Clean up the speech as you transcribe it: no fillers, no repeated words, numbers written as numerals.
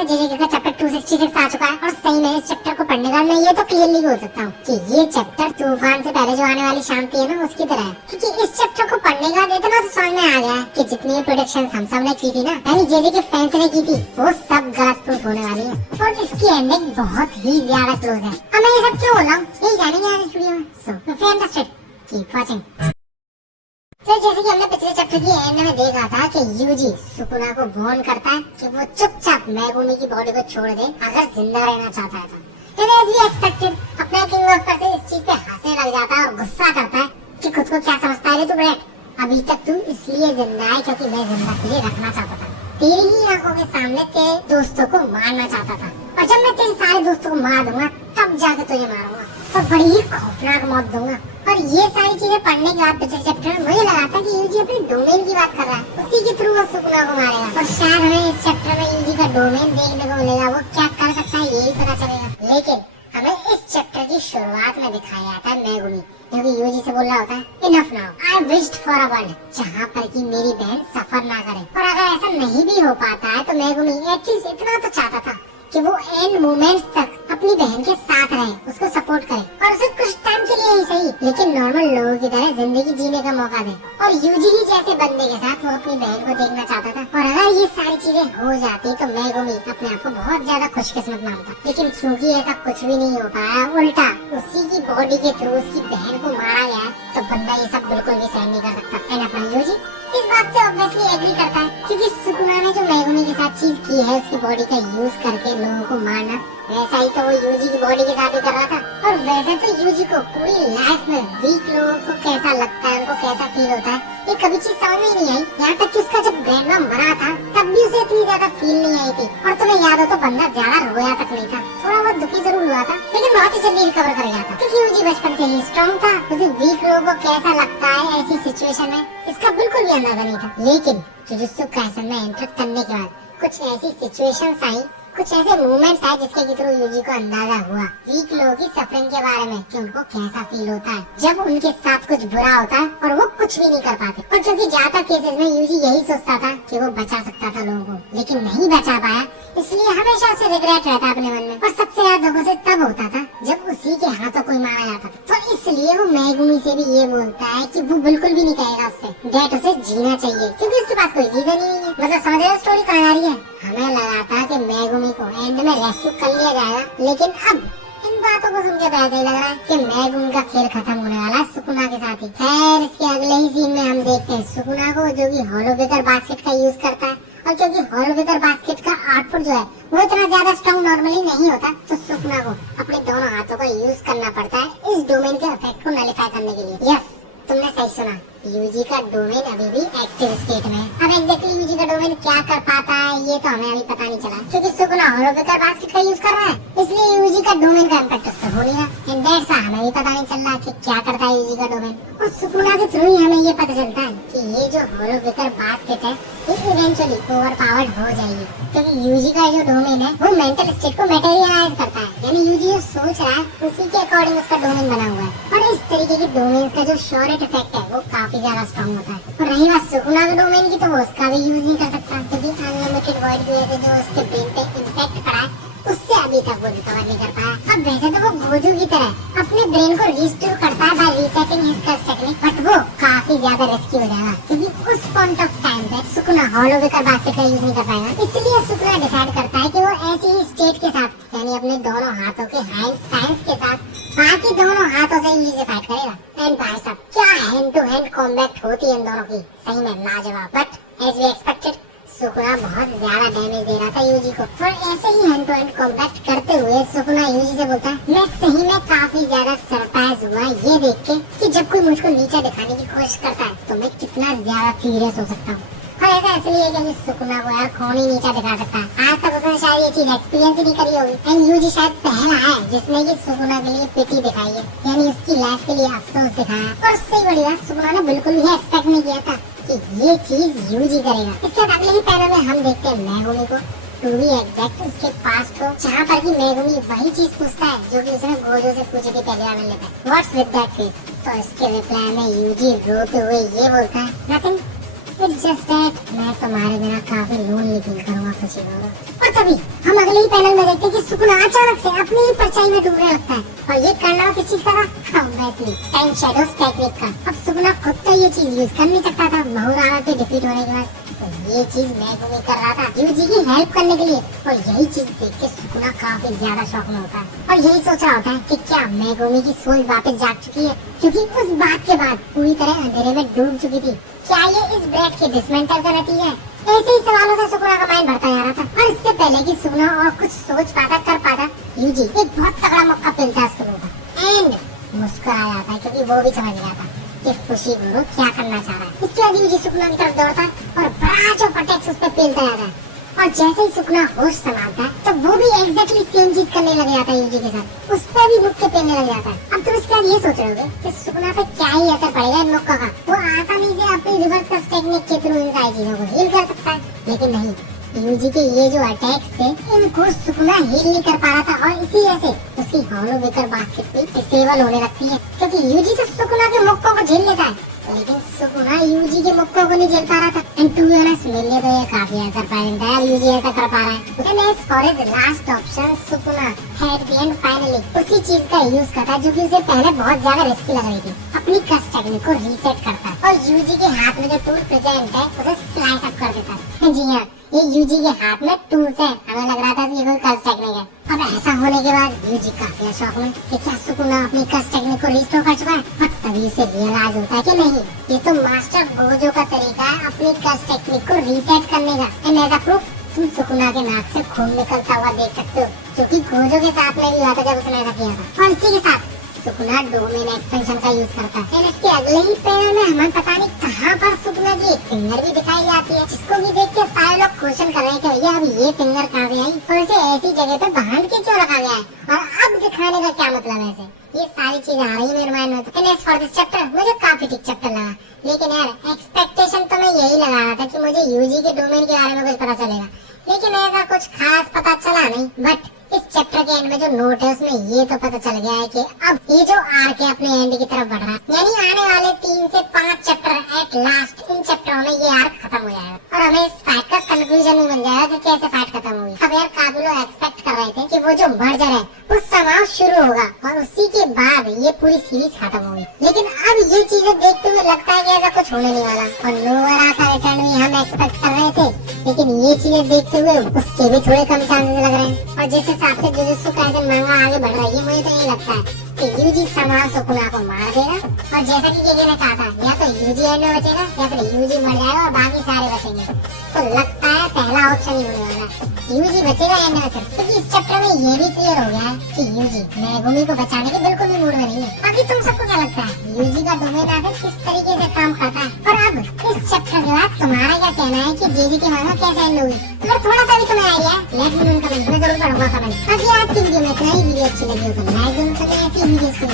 में जेजे का चैप्टर 266 आ चुका है और सही में इस चैप्टर को पढ़ने का मैं ये तो क्लियरली बोल सकता हूँ कि ये चैप्टर तूफान से पहले जो आने वाली शांति है ना उसकी तरह है, क्योंकि इस चैप्टर को पढ़ने का इतना तो समझ में आ गया है कि जितनी प्रोडक्शन हम सब ने की थी ना, यानी जेजे के फैंस ने की थी, वो सब गलत प्रूफ होने वाली है और इसकी एंडिंग बहुत ही ज्यादा क्लोज है। अब मैं ये सब क्यों बोल रहा हूँ यही जानेंगे आज इस वीडियो में, so if you understood keep watching. तो जैसे कि हमने पिछले चैप्टर की एंड में देखा था कि यूजी सुकुना को वार्न करता है कि वो चुपचाप मेगुमी की बॉडी को छोड़ दे अगर जिंदा रहना चाहता है तो। एज वी एक्सपेक्टेड अपना किंग ऑफ करते इस चीज पे हंसने लग जाता है और गुस्सा करता है कि खुद को क्या समझता है तू ब्रेट, अभी तक तू इसलिए जिंदा है क्योंकि मैं जिंदा के लिए रखना चाहता था, तेरी ही आंखों के सामने तेरे दोस्तों को मारना चाहता था और जब मैं तेरे सारे दोस्तों को मार दूंगा तब जाके तुझे मारूंगा और बड़ी ही खौफनाक मौत दूंगा। और ये सारी चीजें पढ़ने के बाद पिछले चैप्टर में मुझे लगा था कि यूजी अपने डोमेन की बात कर रहा है, उसी के थ्रू वो सुकुना को मारेगा और शायद हमें इस चैप्टर में यूजी का डोमेन देखने को मिलेगा, वो क्या कर सकता है यही पता चलेगा। लेकिन हमें इस चैप्टर की शुरुआत में दिखाया जाता है मेगुमी जो कि यूजी से बोल रहा होता है enough now, I wished for a world जहाँ पर कि मेरी बहन सफर ना करे। और अगर ऐसा नहीं भी हो पाता है तो मेगुमी एटलीस्ट इतना तो चाहता था कि वो एंड मोमेंट्स तक अपनी बहन के साथ रहे, उसको सपोर्ट करे और उसे कुछ टाइम के लिए ही सही लेकिन नॉर्मल लोगों की तरह जिंदगी जीने का मौका दे। और यूजी ही जैसे बंदे के साथ वो अपनी बहन को देखना चाहता था और अगर ये सारी चीजें हो जाती तो मेगुमी अपने आप को बहुत ज्यादा खुशकिस्मत मानता। लेकिन क्योंकि ऐसा कुछ भी नहीं हो पाया, उल्टा उसी की बॉडी के थ्रू उसकी बहन को मारा गया, तो बंदा ये सब बिल्कुल भी सहन नहीं कर सकता। एंड अपना यूजी इस बात से ऑब्वियसली एग्री करता है क्योंकि सुकुना ने जो मेगुमी के साथ चीज की है उसकी बॉडी का यूज करके लोगों को मारना, वैसा ही तो वो यूजी की बॉडी के साथ भी कर रहा था। और वैसे तो यूजी को पूरी लाइफ में वीक लोगों को कैसा लगता है, उनको कैसा फील होता है, ये कभी चीज समझ में नहीं आई। यहाँ तक कि उसका जब ग्रैंडमा मरा था तब भी उसे इतनी ज्यादा फील नहीं आई थी। और तुम्हें याद हो तो बंदा ज्यादा रोया तक नहीं था, थोड़ा बहुत दुखी जरूर हुआ था लेकिन बहुत ही जल्दी रिकवर कर गया था क्योंकि यूजी बचपन से ही स्ट्रॉन्ग था। उसे वीक लोगों को कैसा लगता है ऐसी सिचुएशन में इसका बिल्कुल भी अंदाजा नहीं था। लेकिन जुजुत्सु काइसेन में एंटर करने के बाद कुछ ऐसी सिचुएशंस आई, कुछ ऐसे मूवमेंट्स आए जिसके के थ्रू यूजी को अंदाजा हुआ वीक लोगों की सफरिंग के बारे में कि उनको कैसा फील होता है जब उनके साथ कुछ बुरा होता है और वो कुछ भी नहीं कर पाते। और क्योंकि ज्यादातर केसेस में यूजी यही सोचता था कि वो बचा सकता था लोगों को लेकिन नहीं बचा पाया, इसलिए हमेशा उसे रिग्रेट रहता अपने मन में। और सबसे ज्यादा दुख उसे तब होता था जब उसी के हाथों कोई मारा जाता था। तो इसलिए वो मेगुमी से भी ये बोलता है कि वो बिल्कुल भी नहीं कहेगा उससे डेट उसे जीना चाहिए क्योंकि उसके पास कोई रीजन ही नहीं है। मतलब समझ रहे हो स्टोरी कहाँ आ रही है। हमें लगा था कि मेगुमी को एंड में रेस्क्यू कर लिया जाएगा लेकिन अब इन बातों को सुन के तो ऐसा ही लग रहा है कि मेगुमी का खेल खत्म होने वाला है सुकुना के साथ ही। खैर इसके अगले ही सीन में हम देखते हैं सुकुना को जो कि हॉलो वेकर बास्केट का यूज करता है और क्योंकि हॉलो वेकर बास्केट का आउटपुट जो है वो इतना ज्यादा स्ट्रॉन्ग नॉर्मली नहीं होता तो सुकुना को अपने दोनों हाथों का यूज करना पड़ता है इस डोमेन के इफेक्ट को नलिफाई करने के लिए। यस तुमने सही सुना, यूजी का डोमेन अभी भी एक्टिव स्टेट में है। अब एग्जैक्टली यूजी का डोमेन क्या कर पाता है ये तो हमें अभी पता नहीं चला क्योंकि सुकुना हॉलो वेकर बास्केट का यूज कर रहा है इसलिए यूजी का डोमेन का इम्पैक्ट उस पर हो नहीं रहा। एंड दैट्स व्हाई हमें भी पता नहीं चल रहा कि क्या करता है यूजी का डोमेन। और सुकुना के थ्रू ही हमें ये पता चलता है कि ये जो हॉलो वेकर बास्केट है ये इवेंचुअली ओवर पावर्ड हो जाएगी क्योंकि यूजी का जो डोमेन है वो मेंटल स्टेट को मटेरियलाइज करता है, यानी यूजी जो सोच रहा है उसी के अकॉर्डिंग उसका डोमेन बना हुआ है। और इस तरीके के डोमेन का जो शॉर्ट इफेक्ट है वो काफी ज्यादा स्ट्रॉन्ग होता है। और रही बात सुकुना के डोमेन की तो वो उसका भी यूज नहीं कर सकता क्योंकि अनलिमिटेड वॉइड की वजह से जो उसके ब्रेन पे इम्पैक्ट पड़ा है उससे अभी तक वो रिकवर नहीं कर पाया। अब वैसे तो वो गोजू की तरह अपने ब्रेन को रिस्टोर करता है by resetting his curse technique, but वो काफी ज्यादा रिस्की हो जाएगा क्योंकि उस पॉइंट ऑफ टाइम पे सुकुना हॉलो वेकर बास्केट का यूज नहीं कर पाएगा। इसलिए सुकुना डिसाइड करता है कि वो ऐसी ही स्टेट के साथ यानी अपने दोनों हाथों के हैंड साइंस के साथ बाकी दोनों हाथों से यूजी से फाइट करेगा। एंड भाई साहब क्या हैंड टू हैंड कॉम्बैट होती है इन दोनों की, सही में लाजवाब। But as we expected Sukuna बहुत ज्यादा डैमेज दे रहा था यूजी को और ऐसे ही हैंड टू हैंड कॉम्बैट करते हुए सुकुना यूजी से बोलता है मैं सही में काफी ज्यादा सरप्राइज हुआ ये देख के कि जब कोई मुझको नीचा दिखाने की कोशिश करता है तो मैं कितना ज्यादा सीरियस हो सकता हूँ। और ऐसा इसलिए क्योंकि सुकुना को यार कौन ही नीचा दिखा सकता है। आज तक उसने शायद ये चीज एक्सपीरियंस ही नहीं करी होगी एंड यूजी शायद पहला है जिसने की सुकुना के लिए पिटी दिखाई है, यानी उसकी लाइफ के लिए अफसोस दिखाया। और उससे बड़ी बात सुकुना ने बिल्कुल भी एक्सपेक्ट नहीं किया था कि ये चीज यूजी करेगा। इसके बाद अगले ही पैनल में हम देखते हैं मेगुमी को टू बी एग्जैक्ट उसके पास को जहाँ पर की मेगुमी वही चीज पूछता है जो कि उसने गोजो से पूछी थी पहले मिलने पर, व्हाट्स विद दैट फेस। तो इसके रिप्लाई में यूजी रोते हुए ये बोलता है नथिंग, इट्स जस्ट दैट मैं तुम्हारे बिना काफी लोनली फील करूंगा खुशी होगा। और तभी हम अगले ही पैनल में देखते हैं कि सुकुना अचानक से अपनी ही परछाई में डूबने लगता है। और ये करना किस चीज का था? ऑब्वियसली 10 शैडोज टेक्निक का। अब सुकुना खुद तो ये चीज यूज कर नहीं सकता था बहुराणा के डिफीट होने के बाद, तो ये चीज मेगुमी कर रहा था यूजी की हेल्प करने के लिए। और यही चीज देख के सुकुना काफी ज्यादा शौक में होता है और यही सोच रहा होता है कि क्या मेगुमी की सोल वापस जाग चुकी है, क्योंकि उस बात के बाद पूरी तरह अंधेरे में डूब चुकी थी। क्या ये इस ब्रेड के डिसमेंटल का नतीजा है? ऐसे ही सवालों से सुकुना का माइंड बढ़ता जा रहा था। और इससे पहले कि सुकुना और कुछ सोच पाता कर पाता, यूजी एक बहुत तगड़ा मौका मिलता है उसको एंड मुस्कुरा जाता है, क्योंकि वो भी समझ गया था कि फुशिगुरु क्या करना चाह रहा है। इसके बाद यूजी सुकुना की तरफ दौड़ता है और बड़ा जो पटेक्स उस पर पेलता जाता है। और जैसे ही सुकुना होश संभालता है तो वो भी एग्जैक्टली सेम चीज करने लग जाता है यूजी के साथ, उस पर भी मुक्के पेलने लग जाता है। अब तुम इसके बाद ये सोच रहे होगे कि सुकुना पे क्या ही असर पड़ेगा इन मुक्कों का, वो आसानी से अपनी रिवर्स कस टेक्निक के थ्रू इन सारी चीजों को हील कर सकता है। लेकिन नहीं, यूजी के ये जो अटैक्स थे इनको सुकुना हील नहीं कर पा रहा था और इसी वजह से उसकी हॉलो बेकर बास्केट भी डिसेबल होने लगती है, क्योंकि यूजी तो सुकुना के मुक्कों को झेल लेता है लेकिन सुकुना यूजी के मुक्कों को नहीं झेल पा रहा था। एंड टू बी ऑनेस्ट मेरे लिए तो ये काफी सरप्राइजिंग था, यूजी ऐसा कर पा रहा है। Then as for his last option Sukuna at the end finally उसी चीज का यूज करता जो कि उसे पहले बहुत ज्यादा रिस्की लग रही थी, अपनी कस टेक्निक को रीसेट करता है और यूजी के हाथ में जो टूल प्रेजेंट है उसे स्लाइस अप कर देता है। जी हाँ, ये यूजी के हाथ में टूल्स है, हमें लग रहा था कि ये कोई कस टेक्निक है। अब ऐसा होने के बाद यूजी काफी शौक में कि क्या सुकुना अपनी कस टेक्निक को रिस्टोर कर चुका है। और तभी उसे रियलाइज होता है कि नहीं, ये तो मास्टर गोजो का तरीका है अपनी कस टेक्निक को रीसेट करने का। एंड एज अ प्रूफ तुम सुकुना के नाक से खून निकलता हुआ देख सकते हो, जो कि गोजो के साथ में भी हुआ था जब उसने ऐसा किया था। और इसी के साथ सुकुना डोमेन एक्सपेंशन का यूज करता है। इसके अगले ही पैनल में हमें पता नहीं कहाँ पर सुकुना की एक फिंगर भी दिखाई जाती है, जिसको भी देख के सारे लोग क्वेश्चन कर रहे हैं कि भैया अब ये फिंगर कहाँ से आई और इसे ऐसी जगह पे बांध के क्यों रखा गया है और अब दिखाने का क्या मतलब है इसे। ये सारी चीजें आ रही है मेरे माइंड में। तो नेक्स्ट फॉर दिस चैप्टर मुझे काफी ठीक चैप्टर लगा, लेकिन यार एक्सपेक्टेशन तो मैं यही लगा रहा था कि मुझे यूजी के डोमेन के बारे में कुछ पता चलेगा, लेकिन ऐसा कुछ खास पता चला नहीं। बट इस चैप्टर के एंड में जो नोट है उसमें ये तो पता चल गया है कि अब ये जो आर्क है अपने एंड की तरफ बढ़ रहा है, यानी आने वाले 3 से 5 चैप्टर एट लास्ट इन चैप्टरों में ये आर्क खत्म हो जाएगा और हमें इस फाइट का कंक्लूजन भी मिल जाएगा कि कैसे फाइट खत्म हुई। अब यार काफी लोग एक्सपेक्ट कर रहे थे कि वो जो मर्जर है वो समाव शुरू होगा और उसी के बाद ये पूरी सीरीज खत्म होगी, लेकिन अब ये चीजें देखते हुए लगता है कि ऐसा कुछ होने नहीं वाला। और नोवरा का रिटर्न भी हम एक्सपेक्ट कर रहे थे, लेकिन ये चीजें देखते हुए उसके भी थोड़े कम चांसेस लग रहे हैं। और जिस हिसाब से जुजुत्सु काइसेन मांगा आगे बढ़ रही है, मुझे तो ये लगता है कि यूजी समाव सुकुना को मार देगा और जैसा कि केके ने कहा था, या तो यूजी एंड में बचेगा या फिर यूजी मर जाएगा और बाकी सारे बचेंगे। तो लगता है पहला ऑप्शन ही होने वाला है, यूजी बचेगा एंड में सिर्फ, क्योंकि इस चैप्टर में ये भी क्लियर हो गया है कि यूजी मेगुमी को बचाने के बिल्कुल भी मूड में नहीं है। बाकी तुम सबको क्या लगता है यूजी का डोमेन आखिर किस तरीके से काम करता है? और अब इस चैप्टर के बाद तुम्हारा क्या कहना है कि जेजी की मांगा कैसे एंड होगी? अगर थोड़ा सा भी तुम्हें आइडिया है let me know in comment में, जरूर पढ़ूंगा कमेंट। बाकी आज की वीडियो में इतना ही। वीडियो अच्छी लगी हो तो लाइक जरूर करें, ऐसी वीडियोस को